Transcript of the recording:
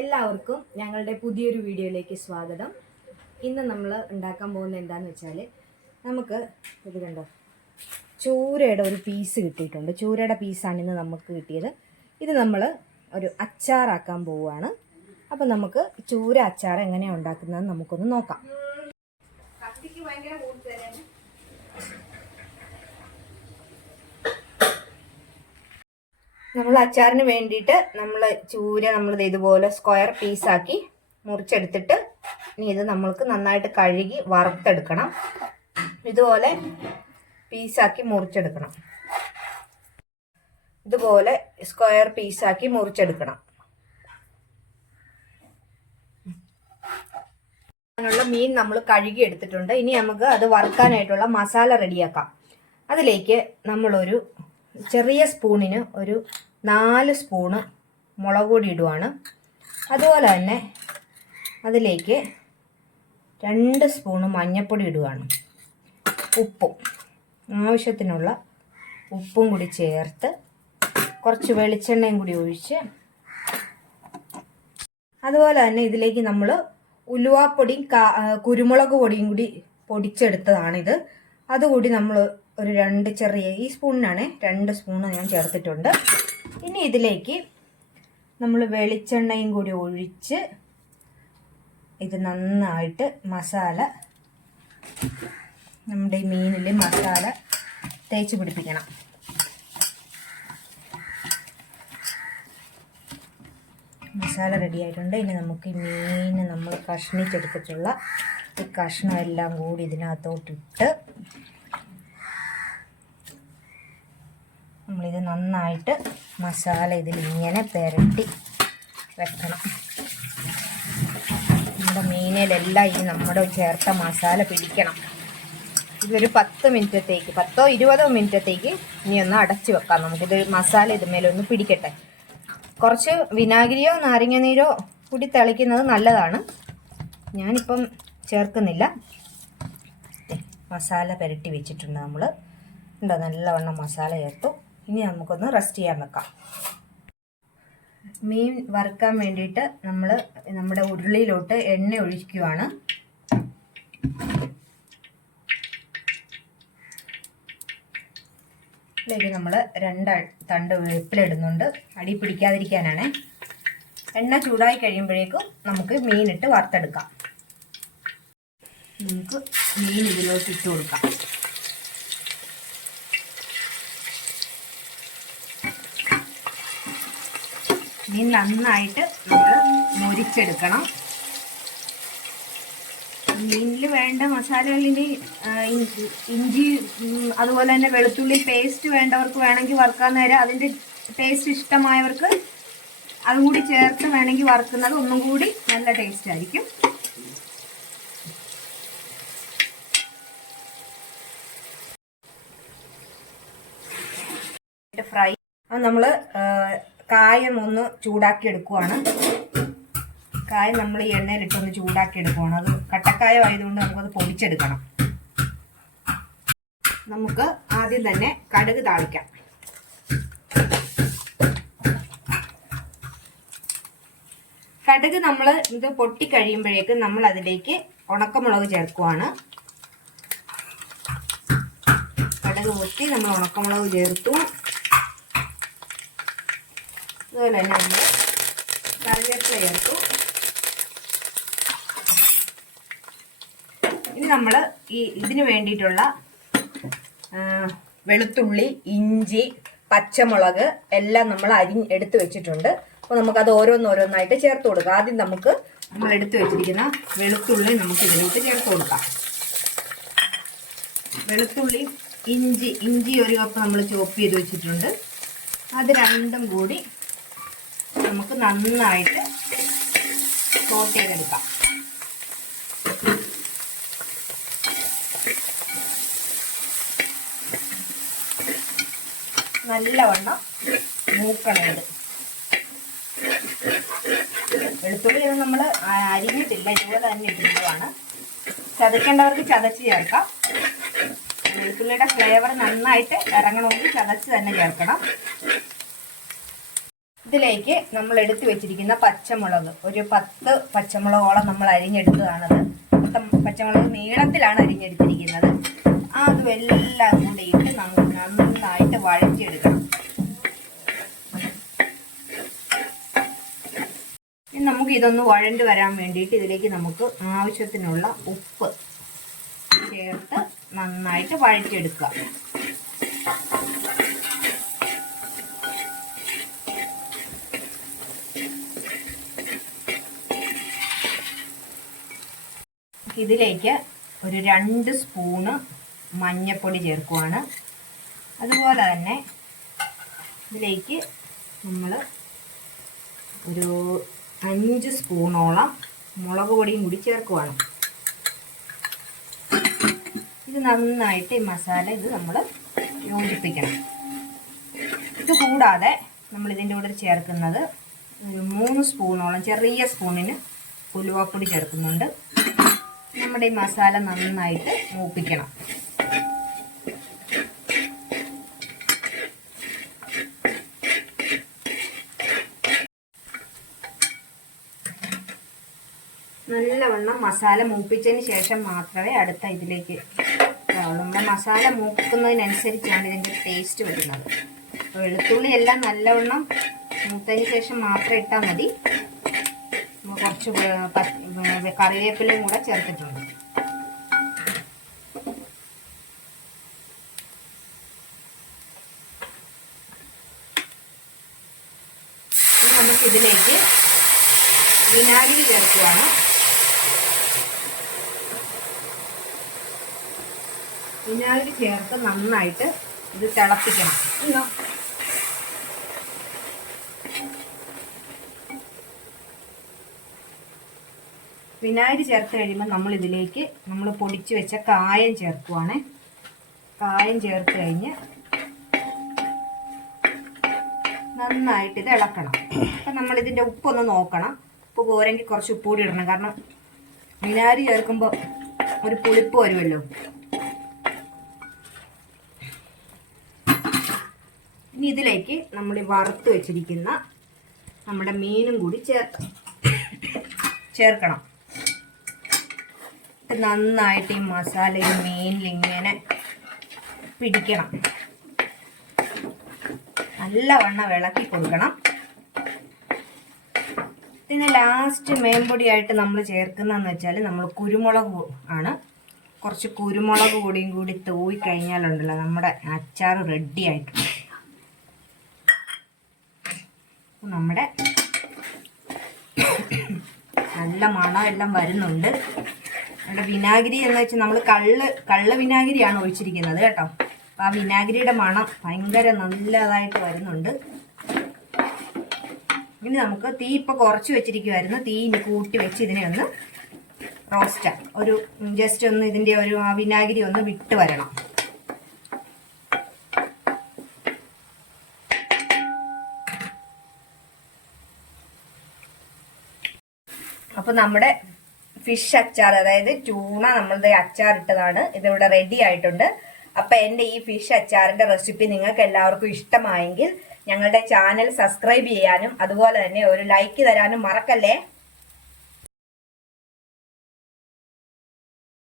എല്ലാവർക്കും ഞങ്ങളുടെ പുതിയൊരു വീഡിയോയിലേക്ക് സ്വാഗതം. ഇന്ന് നമ്മൾ ഉണ്ടാക്കാൻ പോകുന്നത് എന്താണെന്ന് വെച്ചാൽ, നമുക്ക് ഇത് കണ്ടോ, ചൂരയുടെ ഒരു പീസ് കിട്ടിയിട്ടുണ്ട്. ചൂരയുടെ പീസാണ് ഇന്ന് നമുക്ക് കിട്ടിയത്. ഇത് നമ്മൾ ഒരു അച്ചാറാക്കാൻ പോവുകയാണ്. അപ്പം നമുക്ക് ചൂര അച്ചാർ എങ്ങനെയാണ് ഉണ്ടാക്കുന്നതെന്ന് നമുക്കൊന്ന് നോക്കാം. നമ്മൾ അച്ചാറിന് വേണ്ടിയിട്ട് ചൂര ഇതുപോലെ സ്ക്വയർ പീസാക്കി മുറിച്ചെടുത്തിട്ട് ഇനി ഇത് നമ്മൾക്ക് നന്നായിട്ട് കഴുകി വറുത്തെടുക്കണം. ഇതുപോലെ പീസാക്കി മുറിച്ചെടുക്കണം. ഇതുപോലെ സ്ക്വയർ പീസാക്കി മുറിച്ചെടുക്കണം. അങ്ങനെയുള്ള മീൻ നമ്മൾ കഴുകി എടുത്തിട്ടുണ്ട്. ഇനി നമുക്ക് അത് വറുക്കാനായിട്ടുള്ള മസാല റെഡിയാക്കാം. അതിലേക്ക് നമ്മളൊരു ചെറിയ സ്പൂണിന് ഒരു 4 സ്പൂണ് മുളക് പൊടി ഇടുവാണ്. അതുപോലെ തന്നെ അതിലേക്ക് 2 സ്പൂണ് മഞ്ഞൾപ്പൊടി ഇടുവാണ്. ഉപ്പും ആവശ്യത്തിനുള്ള ഉപ്പും കൂടി ചേർത്ത് കുറച്ച് വെളിച്ചെണ്ണയും കൂടി ഒഴിച്ച്, അതുപോലെ തന്നെ ഇതിലേക്ക് നമ്മൾ ഉലുവാപ്പൊടിയും കുരുമുളക് പൊടിയും കൂടി പൊടിച്ചെടുത്തതാണിത്. അതുകൂടി നമ്മൾ ഒരു 2 ചെറിയ, ഈ സ്പൂണിനാണ് 2 സ്പൂണ് ഞാൻ ചേർത്തിട്ടുണ്ട്. ഇനി ഇതിലേക്ക് നമ്മൾ വെളിച്ചെണ്ണയും കൂടി ഒഴിച്ച് ഇത് നന്നായിട്ട് നമ്മുടെ ഈ മീനിൽ മസാല തേച്ച് പിടിപ്പിക്കണം. മസാല റെഡി ആയിട്ടുണ്ട്. ഇനി നമുക്ക് ഈ മീൻ നമ്മൾ കഷ്ണിച്ചെടുത്തിട്ടുള്ള ഈ കഷ്ണം എല്ലാം കൂടി ഇതിനകത്തോട്ടിട്ട് നമ്മളിത് നന്നായിട്ട് മസാല ഇതിലിങ്ങനെ പുരട്ടി വെക്കണം. നമ്മുടെ മീനിലെല്ലാം ഈ നമ്മുടെ ചേർത്ത മസാല പിടിക്കണം. ഇതൊരു 10 മിനിറ്റത്തേക്ക്, 10-20 മിനിറ്റത്തേക്ക് ഇനി ഒന്ന് അടച്ചു വെക്കാം. നമുക്കിത് മസാല ഇതുമേലെ ഒന്ന് പിടിക്കട്ടെ. കുറച്ച് വിനാഗിരിയോ നാരങ്ങ നീരോ കൂടി തിളയ്ക്കുന്നത് നല്ലതാണ്. ഞാനിപ്പം ചേർക്കുന്നില്ല. മസാല പുരട്ടി വെച്ചിട്ടുണ്ട്. നമ്മൾ ഉണ്ടോ, നല്ലവണ്ണം മസാല ചേർത്തു. ഇനി നമുക്കൊന്ന് റെസ്റ്റ് ചെയ്യാൻ വെക്കാം. മീൻ വറുക്കാൻ വേണ്ടിയിട്ട് നമ്മുടെ ഉരുളിയിലോട്ട് എണ്ണ ഒഴിക്കുകയാണ്. ഇതിലേക്ക് നമ്മൾ 2 തണ്ട് വേപ്പിലിടുന്നുണ്ട്, അടി പിടിക്കാതിരിക്കാനാണ്. എണ്ണ ചൂടായി കഴിയുമ്പോഴേക്കും നമുക്ക് മീനിട്ട് വറുത്തെടുക്കാം. നമുക്ക് മീൻ ഇതിലോട്ട് ഇട്ട് കൊടുക്കാം. മീൻ നന്നായിട്ട് നമ്മൾ മുരിച്ചെടുക്കണം. മീനിൽ വേണ്ട മസാലകളിന് ഇഞ്ചി, അതുപോലെ തന്നെ വെളുത്തുള്ളി പേസ്റ്റ് വേണ്ടവർക്ക് വേണമെങ്കിൽ വറുക്കാൻ നേരം അതിൻ്റെ ടേസ്റ്റ് ഇഷ്ടമായവർക്ക് അതുകൂടി ചേർത്ത് വേണമെങ്കിൽ വറുക്കുന്നത് ഒന്നും കൂടി നല്ല ടേസ്റ്റ് ആയിരിക്കും. ഫ്രൈ നമ്മൾ കായം ഒന്ന് ചൂടാക്കി എടുക്കുവാണ്. കായം നമ്മൾ ഈ എണ്ണയിലിട്ടൊന്ന് ചൂടാക്കി എടുക്കുവാണ്. അത് കട്ടക്കായം ആയതുകൊണ്ട് നമുക്കത് പൊടിച്ചെടുക്കണം. നമുക്ക് ആദ്യം തന്നെ കടുക് താളിക്കാം. കടുക് നമ്മൾ ഇത് പൊട്ടിക്കഴിയുമ്പോഴേക്കും നമ്മൾ അതിലേക്ക് ഉണക്കമുളക് ചേർക്കുവാണ്. കടുക് പൊട്ടി നമ്മൾ ഉണക്കമുളക് ചേർത്തു. അതുപോലെ തന്നെ നമ്മൾ കറിവേപ്പില ചേർത്തു. ഇനി നമ്മൾ ഇതിന് വേണ്ടിയിട്ടുള്ള വെളുത്തുള്ളി, ഇഞ്ചി, പച്ചമുളക് എല്ലാം നമ്മൾ എടുത്ത് വെച്ചിട്ടുണ്ട്. അപ്പോൾ നമുക്കത് ഓരോന്നോരോന്നായിട്ട് ചേർത്ത് കൊടുക്കാം. ആദ്യം നമ്മൾ എടുത്ത് വെച്ചിരിക്കുന്ന വെളുത്തുള്ളി നമുക്ക് ഇതിലേക്ക് ചേർത്ത് കൊടുക്കാം. വെളുത്തുള്ളി, ഇഞ്ചി 1 കപ്പ് നമ്മൾ ചോപ്പ് ചെയ്ത് വെച്ചിട്ടുണ്ട്. അത് രണ്ടും കൂടി നമുക്ക് നന്നായിട്ട് സോട്ട് ചെയ്തെടുക്കാം. നല്ലവണ്ണം മൂക്കണത്. വെളുത്തുള്ളി നമ്മൾ അരിഞ്ഞിട്ടില്ല, ഇതുപോലെ തന്നെ ഇടുന്നതാണ്. ചതക്കേണ്ടവർക്ക് ചതച്ച് ചേർക്കാം. വെളുത്തുള്ളിയുടെ ഫ്ലേവർ നന്നായിട്ട് ഇറങ്ങണമെങ്കിൽ ചതച്ച് തന്നെ ചേർക്കണം. ഇതിലേക്ക് നമ്മൾ എടുത്തു വെച്ചിരിക്കുന്ന പച്ചമുളക്, ഒരു 10 പച്ചമുളകോളം നമ്മൾ അരിഞ്ഞെടുത്തതാണത്. പച്ചമുളക് നീളത്തിലാണ് അരിഞ്ഞെടുത്തിരിക്കുന്നത്. അതും എല്ലാം കൂടി ഇട്ട് നന്നായിട്ട് വഴറ്റിയെടുക്കണം. ഇനി നമുക്ക് ഇതൊന്ന് വഴണ്ട് വരാൻ വേണ്ടിയിട്ട് ഇതിലേക്ക് നമുക്ക് ആവശ്യത്തിനുള്ള ഉപ്പ് ചേർത്ത് നന്നായിട്ട് വഴറ്റിയെടുക്കുക. ഇതിലേക്ക് ഒരു 2 സ്പൂണ് മഞ്ഞൾപ്പൊടി ചേർക്കുവാണ്. അതുപോലെ തന്നെ ഇതിലേക്ക് നമ്മൾ ഒരു 5 സ്പൂണോളം മുളക് പൊടിയും കൂടി ചേർക്കുവാണ്. ഇത് നന്നായിട്ട് ഈ മസാല നമ്മൾ യോജിപ്പിക്കണം. ഇത് കൂടാതെ നമ്മൾ ഇതിൻ്റെ കൂടെ ചേർക്കുന്നത് ഒരു 3 സ്പൂണോളം, ചെറിയ സ്പൂണിന് ഉലുവപ്പൊടി ചേർക്കുന്നുണ്ട്. നമ്മുടെ ഈ മസാല നന്നായിട്ട് മൂപ്പിക്കണം. നല്ലവണ്ണം മസാല മൂപ്പിച്ചതിന് ശേഷം മാത്രമേ അടുത്ത ഇതിലേക്ക് നമ്മുടെ മസാല മൂക്കുന്നതിനനുസരിച്ചാണ് ഇതിൻ്റെ ടേസ്റ്റ് വരുന്നത്. വെളുത്തുള്ളി എല്ലാം നല്ലവണ്ണം മൂത്തതിന് ശേഷം മാത്രം ഇട്ടാൽ മതി. കുറച്ച് കറിവേപ്പിലയും കൂടെ ചേർത്തിട്ടുണ്ട്. നമുക്കിതിലേക്ക് വിനാഗിരി ചേർക്കുകയാണ്. വിനാഗിരി ചേർത്ത് നന്നായിട്ട് ഇത് തിളപ്പിക്കണം. വിനാഗിരി ചേർത്ത് കഴിയുമ്പോൾ നമ്മൾ ഇതിലേക്ക് നമ്മൾ പൊടിച്ച് വെച്ച കായം ചേർക്കുവാണ്. കായം ചേർത്ത് കഴിഞ്ഞ് നന്നായിട്ട് ഇത് ഇളക്കണം. അപ്പം നമ്മളിതിൻ്റെ ഉപ്പൊന്ന് നോക്കണം. ഉപ്പ് പോരെങ്കിൽ കുറച്ച് ഉപ്പ് കൂടി ഇടണം. കാരണം വിനാഗിരി ചേർക്കുമ്പോൾ ഒരു പുളിപ്പ് വരുമല്ലോ. ഇനി ഇതിലേക്ക് നമ്മൾ വറുത്ത് വെച്ചിരിക്കുന്ന നമ്മുടെ മീനും കൂടി ചേർക്കണം. നന്നായിട്ട് ഈ മസാല ഈ മീനിൽ ഇങ്ങനെ പിടിക്കണം. നല്ലവണ്ണം ഇളക്കി കൊടുക്കണം. പിന്നെ ലാസ്റ്റ് മേമ്പൊടിയായിട്ട് നമ്മൾ ചേർക്കുന്നതെന്ന് വെച്ചാൽ നമ്മൾ കുരുമുളക് ആണ്. കുറച്ച് കുരുമുളക് പൊടിയും കൂടി തൂവി കഴിഞ്ഞാലുണ്ടല്ലോ നമ്മുടെ അച്ചാർ റെഡി ആയിട്ടുണ്ട്. നമ്മുടെ നല്ല മണം എല്ലാം വരുന്നുണ്ട്. നമ്മുടെ വിനാഗിരി എന്ന് വെച്ചാൽ നമ്മൾ കള്ള് വിനാഗിരിയാണ് ഒഴിച്ചിരിക്കുന്നത് കേട്ടോ. അപ്പോൾ ആ വിനാഗിരിയുടെ മണം ഭയങ്കര നല്ലതായിട്ട് വരുന്നുണ്ട്. ഇനി നമുക്ക് തീ ഇപ്പോൾ കുറച്ച് വെച്ചിരിക്കുമായിരുന്നു. തീ ഇനി കൂട്ടി വെച്ച് ഇതിനെ ഒന്ന് റോസ്റ്റ് ഒരു ജസ്റ്റ് ഒന്ന് ഇതിൻ്റെ ഒരു ആ വിനാഗിരി ഒന്ന് വിട്ട് വരണം. അപ്പോൾ നമ്മുടെ ഫിഷ് അച്ചാർ, അതായത് ട്യൂണ നമ്മളുടെ അച്ചാർ ഇട്ടതാണ്, ഇതിവിടെ റെഡി ആയിട്ടുണ്ട്. അപ്പം എൻ്റെ ഈ ഫിഷ് അച്ചാറിൻ്റെ റെസിപ്പി നിങ്ങൾക്ക് എല്ലാവർക്കും ഇഷ്ടമായെങ്കിൽ ഞങ്ങളുടെ ചാനൽ സബ്സ്ക്രൈബ് ചെയ്യാനും അതുപോലെ തന്നെ ഒരു ലൈക്ക് തരാനും മറക്കല്ലേ.